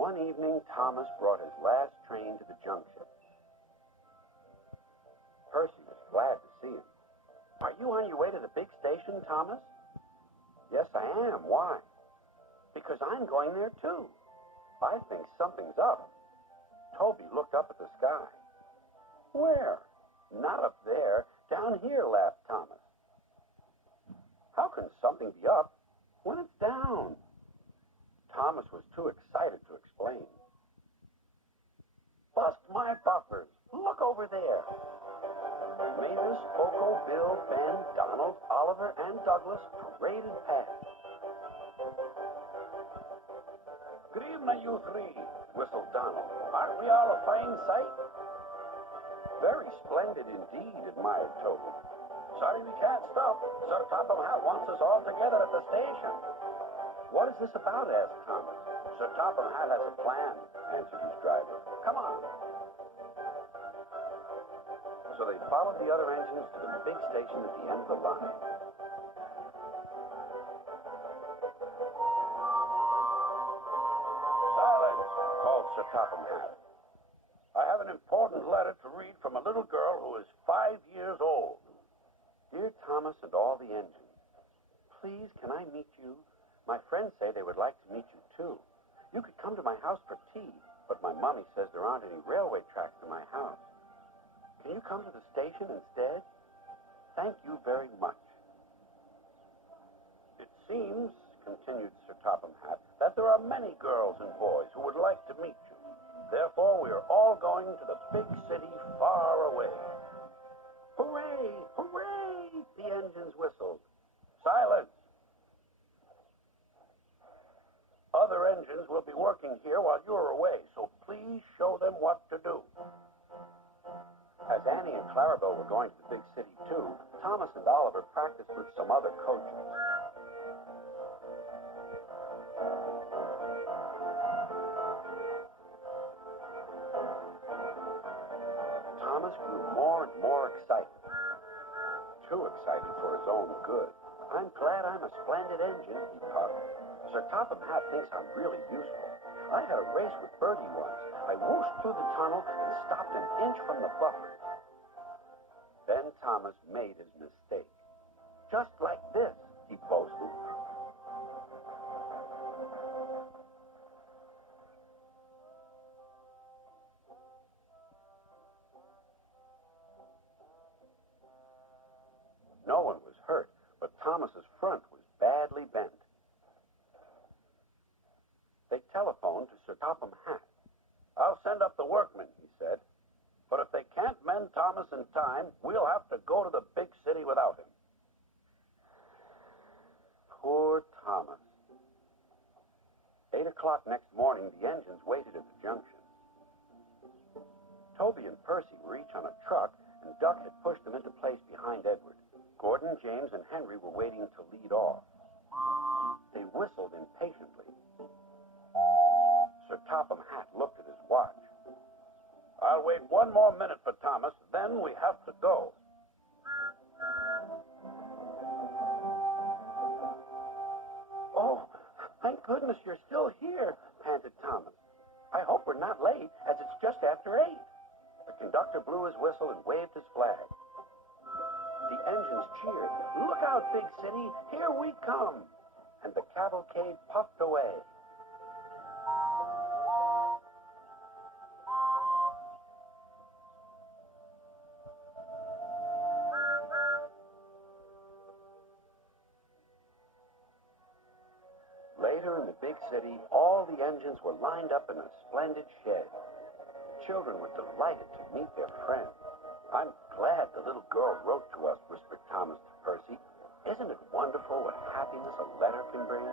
One evening, Thomas brought his last train to the junction. Percy was glad to see him. Are you on your way to the big station, Thomas? Yes, I am. Why? Because I'm going there, too. I think something's up. Toby looked up at the sky. Where? Not up there. Down here, laughed Thomas. How can something be up when it's down? Thomas was too excited to explain. Bust my buffers. Look over there. Mavis, Poco, Bill, Ben, Donald, Oliver, and Douglas paraded past. Good evening, you three, whistled Donald. Aren't we all a fine sight? Very splendid indeed, admired Toby. Sorry we can't stop. Sir Topham Hatt wants us all together at the station. What is this about? Asked Thomas. Sir Topham Hatt has a plan, answered his driver. Come on. So they followed the other engines to the big station at the end of the line. Silence, called Sir Topham Hatt. I have an important letter to read from a little girl who is 5 years old. Dear Thomas and all the engines, please, can I meet you? My friends say they would like to meet you, too. You could come to my house for tea, but my mommy says there aren't any railway tracks to my house. Can you come to the station instead? Thank you very much. It seems, continued Sir Topham Hatt, that there are many girls and boys who would like to meet you. Therefore, we are all going to the big city far away. Hooray! Hooray! The engines whistled. Silence! Other engines will be working here while you're away, so please show them what to do. As Annie and Clarabelle were going to the big city, too, Thomas and Oliver practiced with some other coaches. Thomas grew more and more excited. Too excited for his own good. I'm glad I'm a splendid engine, he puffed. Sir Topham Hatt thinks I'm really useful. I had a race with Bertie once. I whooshed through the tunnel and stopped an inch from the buffer. Then Thomas made his mistake. Just like this, he boasted. No one was hurt, but Thomas's front was badly bent. They telephoned to Sir Topham Hatt. I'll send up the workmen, he said. But if they can't mend Thomas in time, we'll have to go to the big city without him. Poor Thomas. 8 o'clock next morning, the engines waited at the junction. Toby and Percy were each on a truck, and Duck had pushed them into place behind Edward. Gordon, James, and Henry were waiting to lead off. They whistled impatiently. Sir Topham Hatt looked at his watch. I'll wait 1 more minute for Thomas, then we have to go. Oh, thank goodness you're still here, panted Thomas. I hope we're not late, as it's just after 8. The conductor blew his whistle and waved his flag. The engines cheered. Look out, big city, here we come. And the cavalcade puffed away. Later in the big city, all the engines were lined up in a splendid shed. The children were delighted to meet their friends. I'm glad the little girl wrote to us, whispered Thomas to Percy. Isn't it wonderful what happiness a letter can bring?